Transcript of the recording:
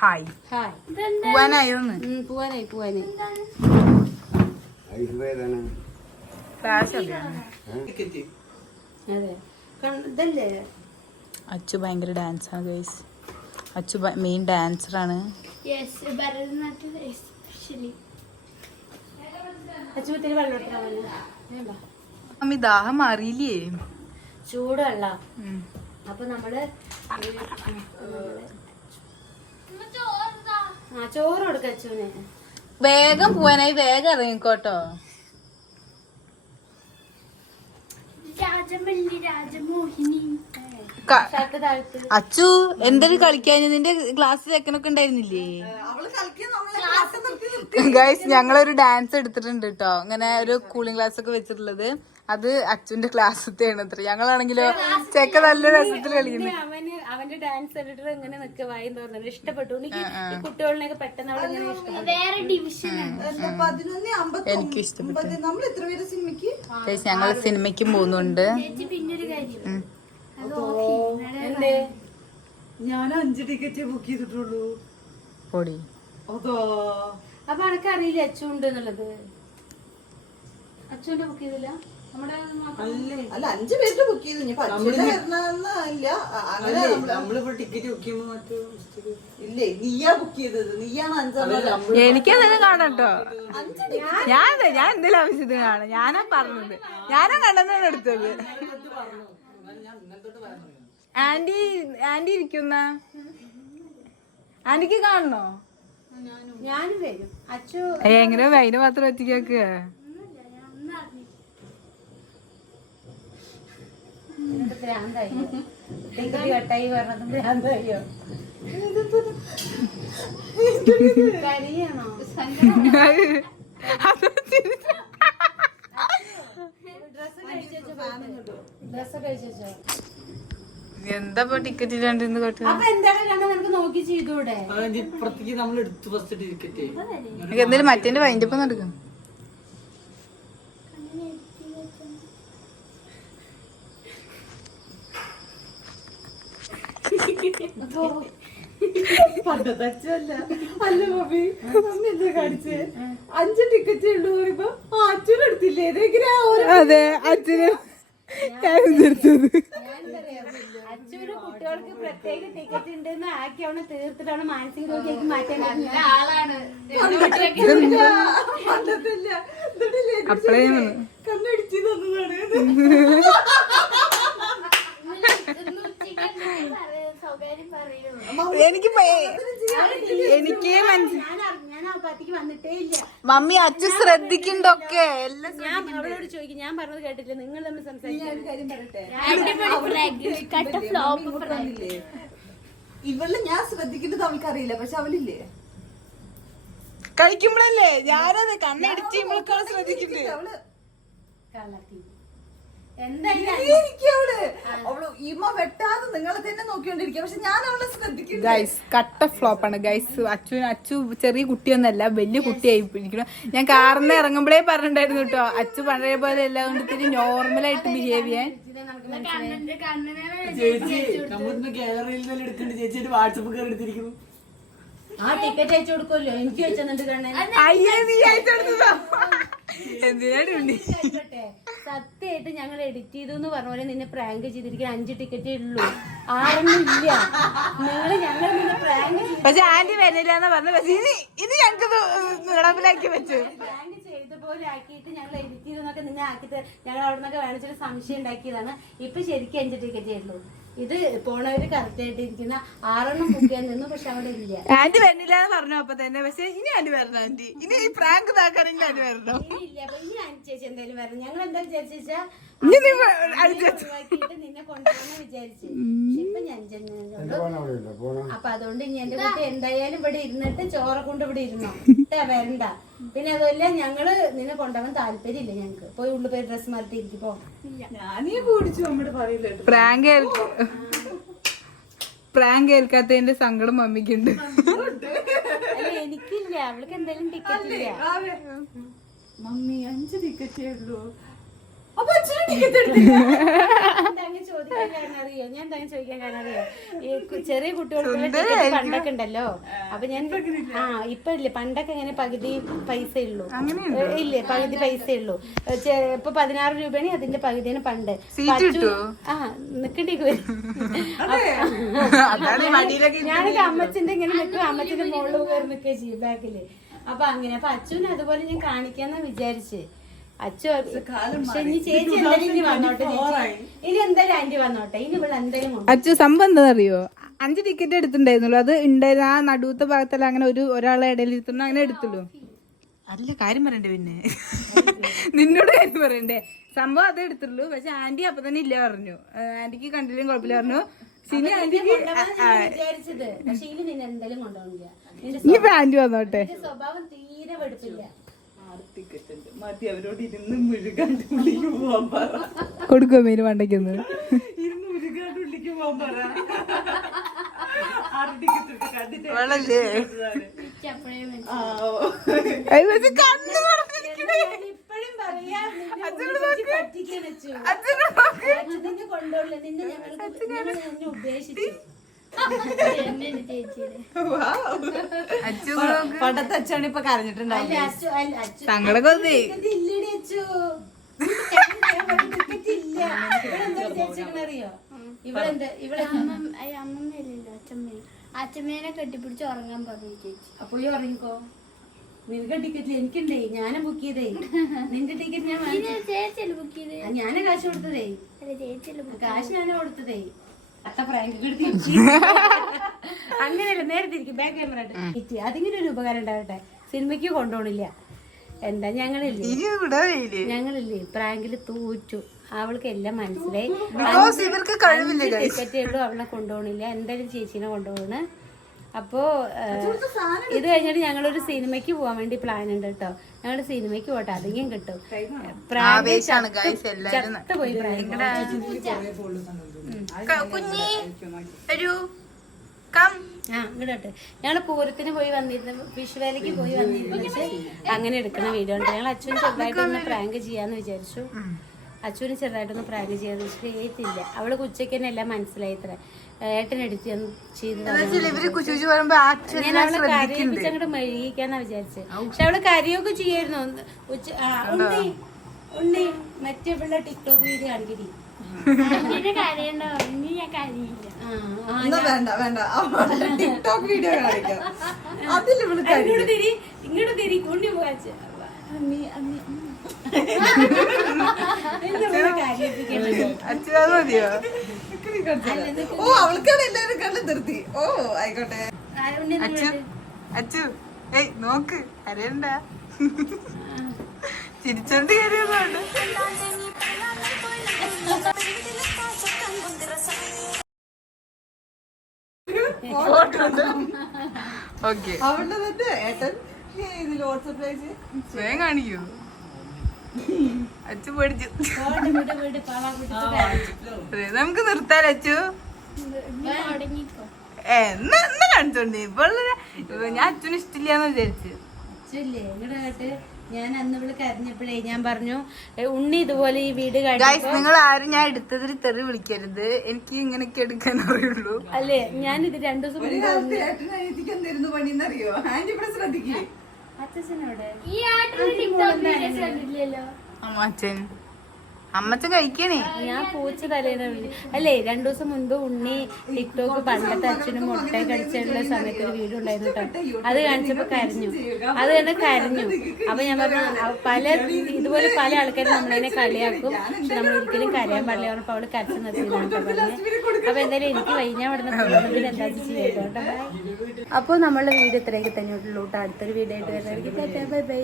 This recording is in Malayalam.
ഹായ് ഹായ് പോവാനായിരുന്നു. പോവാനായി പോവാനായി. അച്ചു ഭയങ്കര ഡാൻസാണ് ഗൈസ് അച്ചു മെയിൻ ഡാൻസറാണ് അമ്മി ദാഹം മാറിയില്ലേ? ചൂടല്ല. അപ്പൊ നമ്മൾ ചോറ് കൊടുക്ക അച്ചുവിന് വേഗം പോവാനായി വേഗം ഇറങ്ങിക്കോട്ടോ. രാജമല്ലി രാജമോഹിനി. അച്ചു എന്തൊരു കളിക്കാൻ നിന്റെ ക്ലാസ് ചെക്കനൊക്കെ ഉണ്ടായിരുന്നില്ലേ? ഗൈസ് ഞങ്ങളൊരു ഡാൻസ് എടുത്തിട്ടുണ്ട് കേട്ടോ ഇങ്ങനെ ഒരു കൂളിംഗ് ക്ലാസ് ഒക്കെ വെച്ചിട്ടുള്ളത്. അത് അച്ഛന്റെ ക്ലാസ്സത്തെ ആണ് അത്ര. ഞങ്ങളാണെങ്കിലോ ചെക്ക നല്ല രസത്തിൽ കളിക്കുന്നത് അവന് അവന്റെ ഡാൻസ് കണ്ടിട്ട് ഇങ്ങനെ നിക്ക വായി തോന്നുന്നത് ഇഷ്ടപ്പെട്ടു. കുട്ടികളിനെയൊക്കെ പെട്ടെന്ന് വേറെ ഡിവിഷൻ എനിക്ക് ഇഷ്ടപ്പെട്ടു. സിനിമയ്ക്ക്? ഞങ്ങൾ സിനിമക്കും പോകുന്നുണ്ട്. പിന്നൊരു കാര്യം. ഞാൻ അഞ്ച് ടിക്കറ്റ് ബുക്ക് ചെയ്തിട്ടുള്ളൂ. പൊടി. അതോ? അപ്പൊ അനക്ക് അറിയില്ല അച്ചു ഉണ്ട് എന്നുള്ളത്? അച്ചുവിന്റെ ബുക്ക് ചെയ്തില്ല? നമ്മുടെ മാത്രം- അല്ല. അഞ്ച് പേരുടെ ബുക്ക് ചെയ്തു. ഇനി അങ്ങനെ നമ്മൾ നമ്മളിപ്പോ ടിക്കറ്റ് ബുക്ക് ചെയ്യുമ്പോ മറ്റേ ഇല്ലേ നീയാ ബുക്ക് ചെയ്തത്. നീയാണ് അഞ്ചെണ്ണം എനിക്കതെല്ലാം കാണാം കേട്ടോ ഞാൻ ഞാൻ എന്തെങ്കിലും ആവശ്യത്തിന് കാണാം? ഞാനാ പറഞ്ഞത്. ഞാനാ കണ്ടെന്നാണ് എടുത്തത് ആന്റി ആന്റി ഇരിക്കുന്ന? ആന്റിക്ക് കാണണോ? ഞാനും വരും. അച്ചു എങ്ങനെ വൈന് മാത്രം ഒറ്റയ്ക്ക് ഡ്രസ്സ് കഴിച്ചോ ടിക്കറ്റ് കട്ടായി പറഞ്ഞത് ഭ്രാന്തായോ? കരിയാണോ? ഡ്രസ് കഴിച്ചോ എന്താ ടിക്കറ്റ് ഇല്ലാണ്ടിരുന്ന് കൊട്ടു അപ്പൊ എന്താണ് കണ്ട നിനക്ക് നോക്കി ചെയ്തൂടെ? ഇപ്പുറത്തേക്ക് നമ്മൾ എടുത്തു ഫസ്റ്റ് ടിക്കറ്റ് എന്തായാലും മറ്റേന്റെ നടക്കും അല്ല കാണിച്ചേ? അഞ്ച് ടിക്കറ്റ് ഉള്ളൂ പറയുമ്പോ ആ അച്ഛനെടുത്തില്ലേ അതെ അച്ഛനെ ഞാൻ എടുത്തത് അച്ഛന് കുട്ടികൾക്ക് പ്രത്യേക ടിക്കറ്റ് ഉണ്ടെന്ന് ആക്കി അവനെ തീർത്തിട്ടാണ് മാനസിക രോഗിയാക്കി മാറ്റാൻ. കണ്ണടിച്ച് തന്നതാണ്. എനിക്ക് എനിക്ക് മനസ്സിലായി മമ്മി അച്ഛൻ ശ്രദ്ധിക്കണ്ടൊക്കെ എല്ലാം ഞാൻ അവളോട് ചോദിക്കും ഞാൻ പറഞ്ഞത് കേട്ടില്ല നിങ്ങൾ തമ്മിൽ സംസാരിക്കില്ലേ ഇവളെ ഞാൻ ശ്രദ്ധിക്കുന്നത് അവൾക്ക് അറിയില്ല പക്ഷെ അവളില്ലേ? കഴിക്കുമ്പോഴല്ലേ? ഞാനത് കണ്ണടിച്ച് ഇവൾക്കാണ് ശ്രദ്ധിക്കുന്നത് അവൾ കള്ളത്തി. ഗൈസ് കട്ട ഫ്ലോപ്പ് ആണ് ഗൈസ് അച്ചു അച്ചു ചെറിയ കുട്ടിയൊന്നല്ല വലിയ കുട്ടിയായി ഇരിക്കണം ഞാൻ കാറിന്ന് ഇറങ്ങുമ്പോഴേ പറഞ്ഞിട്ടുണ്ടായിരുന്നു കേട്ടോ. അച്ചു പഴയ പോലെ എല്ലാം കൊണ്ട് ഇത്തിരി നോർമലായിട്ട് ബിഹേവ് ചെയ്യാൻ. ആ ടിക്കറ്റ് അയച്ചു കൊടുക്കുമല്ലോ. എനിക്ക് എന്തിനാണ് സത്യമായിട്ട് ഞങ്ങൾ എഡിറ്റ് ചെയ്തു എന്ന് പറഞ്ഞ പോലെ നിന്നെ പ്രാങ്ക് ചെയ്തിരിക്കാൻ അഞ്ച് ടിക്കറ്റേ ഉള്ളൂ. ആറൊന്നും ഇല്ല. നിങ്ങൾ ഞങ്ങൾ നിന്നെ പ്രാങ്ക് പക്ഷെ ആന്റി വരില്ല എന്ന് പറഞ്ഞു പക്ഷെ ഇനി ഇനി ഞങ്ങൾക്ക് നടപ്പിലാക്കി വെച്ചു. പ്രാങ്ക് ചെയ്ത പോലെ ആക്കിയിട്ട് ഞങ്ങൾ എഡിറ്റ് ചെയ്തെന്നൊക്കെ നിന്നെ ആക്കിയിട്ട് ഞങ്ങൾ അവിടെ നിന്നൊക്കെ വേണിച്ചൊരു സംശയം ഉണ്ടാക്കിയതാണ്. ഇപ്പൊ ശരിക്കും അഞ്ച് ടിക്കറ്റേ ഉള്ളൂ. ഇത് പോണവര് കറക്റ്റ് ആയിട്ട് ഇരിക്കുന്ന ആറെണ്ണം ബുക്ക് ചെയ്യാൻ നിന്നു പക്ഷെ അവിടെ ഇല്ല. ആന്റി വരുന്നില്ല എന്ന് പറഞ്ഞു അപ്പൊ തന്നെ. പക്ഷെ ഇനി ആന്റി വരണം ആന്റി. ഇനി ഈ പ്രാങ്ക് ഇതാക്കാണെങ്കിൽ ആന്റി വരണം? ഇനി ഇല്ല. അപ്പൊ ഇനി ആന്റി ചേച്ചി എന്തായാലും വരണം. ഞങ്ങൾ എന്താ വിചാരിച്ചാ അപ്പൊ അതുകൊണ്ട് ഇനി എന്റെ കുട്ടി എന്തായാലും ഇവിടെ ഇരുന്നിട്ട് ചോറ കൊണ്ട് ഇവിടെ ഇരുന്നോ? ഇട്ടാ വരണ്ട. പിന്നെ അതുമല്ല ഞങ്ങൾ നിന്നെ കൊണ്ടുപോകാൻ താല്പര്യമില്ല ഞങ്ങക്ക്. പോയി ഉള്ളു പേര് ഡ്രസ് മാറ്റി ഇരിക്കും പോ ഞാനീ കൂടിച്ചു അമ്മയുടെ പറയില്ല പ്രാങ്ക് പ്രാങ്ക് കേൾക്കാത്തതിന്റെ സങ്കടം മമ്മിക്കുണ്ട്. അല്ല എനിക്കില്ല. അവൾക്ക് എന്തായാലും ടിക്കറ്റ് ഇല്ല. മമ്മി അഞ്ച് ടിക്കറ്റേ ഉള്ളൂ. അപ്പൊ അച്ഛനും ടിക്കറ്റ് എടുത്തില്ല. എന്താ ചോദിക്കാൻ കാരണം അറിയോ? ഞാൻ എന്താ ചോദിക്കാൻ കാരണം അറിയോ? ഈ ചെറിയ കുട്ടികൾക്കുള്ള ടിക്കറ്റ് പണ്ടൊക്കെ ഉണ്ടല്ലോ. അപ്പൊ ഞാൻ ആ ഇപ്പൊ ഇല്ലേ. പണ്ടൊക്കെ ഇങ്ങനെ പകുതി പൈസ ഉള്ളൂ. ഇല്ലേ. പകുതി പൈസ ഉള്ളൂ. ഇപ്പൊ പതിനാറ് രൂപയാണ് അതിന്റെ പകുതിയാണ് പണ്ട്. ആ നിക്കണ്ടി ഞാനൊക്കെ അമ്മച്ചിന്റെ ഇങ്ങനെ നിൽക്കും അമ്മച്ചിന്റെ മുകളിൽ കയറി നിൽക്കുക ചെയ്യും ബാക്കിൽ അപ്പൊ അങ്ങനെ. അപ്പൊ അച്ഛനും അതുപോലെ ഞാൻ കാണിക്കാന്ന് വിചാരിച്ച്. അച്ഛൻ ചേച്ചി എന്തായാലും വന്നോട്ടെ ഇനി എന്തായാലും ആന്റി വന്നോട്ടെ? ഇനി ഇവിടെ എന്തായാലും അച്ചു സംഭവം എന്താണെന്നറിയോ അഞ്ച് ടിക്കറ്റ് എടുത്തിട്ടുണ്ടായിരുന്നുള്ളൂ. അത് ഉണ്ടായിരുന്ന ആ നടുവത്തെ ഭാഗത്തല്ല അങ്ങനെ ഒരു ഒരാളെ ഇടയിൽ ഇരുത്തുന്നു അങ്ങനെ എടുത്തുള്ളൂ. അല്ല കാര്യം പറയണ്ടേ പിന്നെ? നിന്നോട് കാര്യം പറയണ്ടേ? സംഭവം അതേ എടുത്തുള്ളൂ പക്ഷെ ആന്റി അപ്പൊ തന്നെ ഇല്ല പറഞ്ഞു. ആന്റിക്ക് കണ്ടില്ലെങ്കിൽ കുഴപ്പമില്ല പറഞ്ഞു. സിനി ആന്റിക്ക് ഇനി ആന്റി വന്നോട്ടെ? സ്വഭാവം തീരെ വെടുപ്പില്ല. മതി അവരോട് ഇരുന്ന് മുഴുകാണ്ട് ഉള്ളിക്ക് പോവാൻ പറ. മീന് വണ്ടിക്കുന്നത് ഇരുന്ന് മുഴുകാണ്ട് ഉള്ളിക്ക് പോവാൻ പറ. കണ്ണു പറയാ നിന്നെ ഉപേക്ഷിച്ച് നിന്നെ ഞങ്ങൾക്ക് പണ്ടത്തെ അച്ഛാണ് ഇപ്പൊ കരഞ്ഞിട്ടുണ്ടാവും. തങ്ങളെ കൊതി അച്ഛമ്മേനെ കെട്ടിപ്പിടിച്ച് ഉറങ്ങാൻ പറഞ്ഞു ചേച്ചി. അപ്പൊ ഈ ഉറങ്ങിക്കോ. നിനക്ക് ടിക്കറ്റ് എനിക്കുണ്ടേ. ഞാനും ബുക്ക് ചെയ്തേ. നിന്റെ ടിക്കറ്റ് ഞാൻ ഞാനാ കാശ് കൊടുത്തതേ. കാശ് ഞാനാ കൊടുത്തതേ. അങ്ങനെയല്ല നേരെ തിരിക്കും ബാക്ക് ക്യാമറ അതിങ്ങനെ ഒരു ഉപകാരം ഉണ്ടാവട്ടെ? സിനിമയ്ക്ക് കൊണ്ടുപോണില്ല. എന്താ ഞങ്ങളില്ലേ? ഞങ്ങളില്ലേ പ്രാങ്കിൽ തൂറ്റു. അവൾക്ക് എല്ലാം മനസ്സിലായി. ടിക്കറ്റ് ഉള്ളൂ അവളെ കൊണ്ടുപോകണില്ല എന്തായാലും ചേച്ചീനെ കൊണ്ടുപോകണ് അപ്പോ ഇത് കഴിഞ്ഞിട്ട് ഞങ്ങളൊരു സിനിമയ്ക്ക് പോകാൻ വേണ്ടി പ്ലാൻ ഉണ്ട് കേട്ടോ. ഞങ്ങൾ സിനിമയ്ക്ക് പോട്ടെ അതെങ്കിലും കിട്ടും. പ്രാങ്ക് പോയി പ്രാങ്ക് കുഞ്ഞി ഒരു കം. ആ ഇങ്ങോട്ടെ ഞങ്ങൾ പൂരത്തിന് പോയി വന്നിരുന്നു. വിഷുവേലയ്ക്ക് പോയി വന്നിരുന്നു. അങ്ങനെ എടുക്കുന്ന വീഡിയോ ഉണ്ട് ഞങ്ങൾ അച്ഛൻ ചെറുതായിട്ടൊന്ന് പ്രാങ്ക് ചെയ്യാന്ന് വിചാരിച്ചു. അച്ഛന് ചെറുതായിട്ടൊന്ന് പ്രാങ്ക് ചെയ്യാന്ന് വെച്ചിട്ട് ഏറ്റില്ല. അവൾ ഉച്ചയ്ക്ക് തന്നെ എല്ലാം മനസ്സിലായി ഇത്ര. ഏട്ടൻ എടുത്ത് ചെയ്തു കരയിപ്പിച്ച് അങ്ങോട്ട് മെഴുകിക്കാന്നാ വിചാരിച്ചത് പക്ഷെ അവൾ കരയൊക്കെ ചെയ്യായിരുന്നു. ഉച്ച ഉണ്ണി ഉണ്ണി. മറ്റേ പിള്ള ടിക്ടോക്ക് വീഡിയോ കാണിക്കടി. എന്നെ കരയണ്ടോ വേണ്ട. വേണ്ട ടിക്ടോക്ക് വീഡിയോ കാണിക്കാം. അതിൽ ഇവിടെ ഇങ്ങോട്ട് തിരി പോകാച്ച് മതിയോ? ഓ അവൾക്കാണ് എല്ലാരും കണ്ടു നിർത്തി. ഓ ആയിക്കോട്ടെ. അച്ഛൻ അച്ചു ഏയ് നോക്ക് അറിയണ്ട ചിരിച്ചോണ്ട് കയറിയതുകൊണ്ട് ഓക്കെ. ഏട്ടൻ? ഇതിൽ വാട്സപ്പ് അയച്ച് സ്വയം കാണിക്കൂ. അച്ചു പേടിച്ചു. നമുക്ക് നിർത്താൻ അച്ചു? എന്നാ എന്നാ കാണിച്ചോണ്ട്. ഇപ്പൊ ഞാൻ അച്ഛന് ഇഷ്ടമില്ലാന്ന് വിചാരിച്ചു ഞാൻ അന്ന് ഇവിടെ കരഞ്ഞപ്പോഴേ ഞാൻ പറഞ്ഞു ഉണ്ണി ഇതുപോലെ ഈ വീട് നിങ്ങൾ ആരും ഞാൻ എടുത്തതിൽ തെറി വിളിക്കരുത്. എനിക്ക് ഇങ്ങനെയൊക്കെ എടുക്കാൻ അറിയുള്ളൂ. അല്ലേ ഞാൻ ഇത് രണ്ടു ദിവസം എന്തായിരുന്നു പണിയെന്നറിയോ? ആന്റി ഇവിടെ ശ്രദ്ധിക്കേ അച്ഛനോട് ഈ അമ്മച്ചൻ അമ്മച്ചൻ കഴിക്കണേ? ഞാൻ പൂച്ച തലേന്ന് അല്ലേ രണ്ടു ദിവസം മുൻപ് ഉണ്ണി ടിക്ടോക്ക് പണ്ടത്തെ അച്ഛനും മുട്ടയും കടിച്ചിട്ടുള്ള സമയത്ത് ഒരു വീഡിയോ ഉണ്ടായിരുന്നു കേട്ടോ. അത് കാണിച്ചപ്പോ കരഞ്ഞു. അത് തന്നെ കരഞ്ഞു. അപ്പൊ ഞാൻ പറഞ്ഞു പല ഇതുപോലെ പല ആൾക്കാരും നമ്മളതിനെ കളിയാക്കും. പക്ഷെ നമ്മൾ ഒരിക്കലും കരയാൻ പാടില്ല പറഞ്ഞപ്പോ അവൾ കരച്ചു നിർത്തിയതാണ് കേട്ടോ പറഞ്ഞത് അപ്പൊ എന്തായാലും എനിക്ക് വൈകുന്നേരം അവിടെ നിന്ന് എന്താ ചെയ്തോട്ടെ അപ്പോൾ നമ്മളുടെ വീഡിയോ ഇത്രയൊക്കെ തന്നെ ഉള്ളൂ കേട്ടോ. അടുത്തൊരു വീഡിയോ ആയിട്ട് വരുന്നതായിരിക്കും. Bye bye.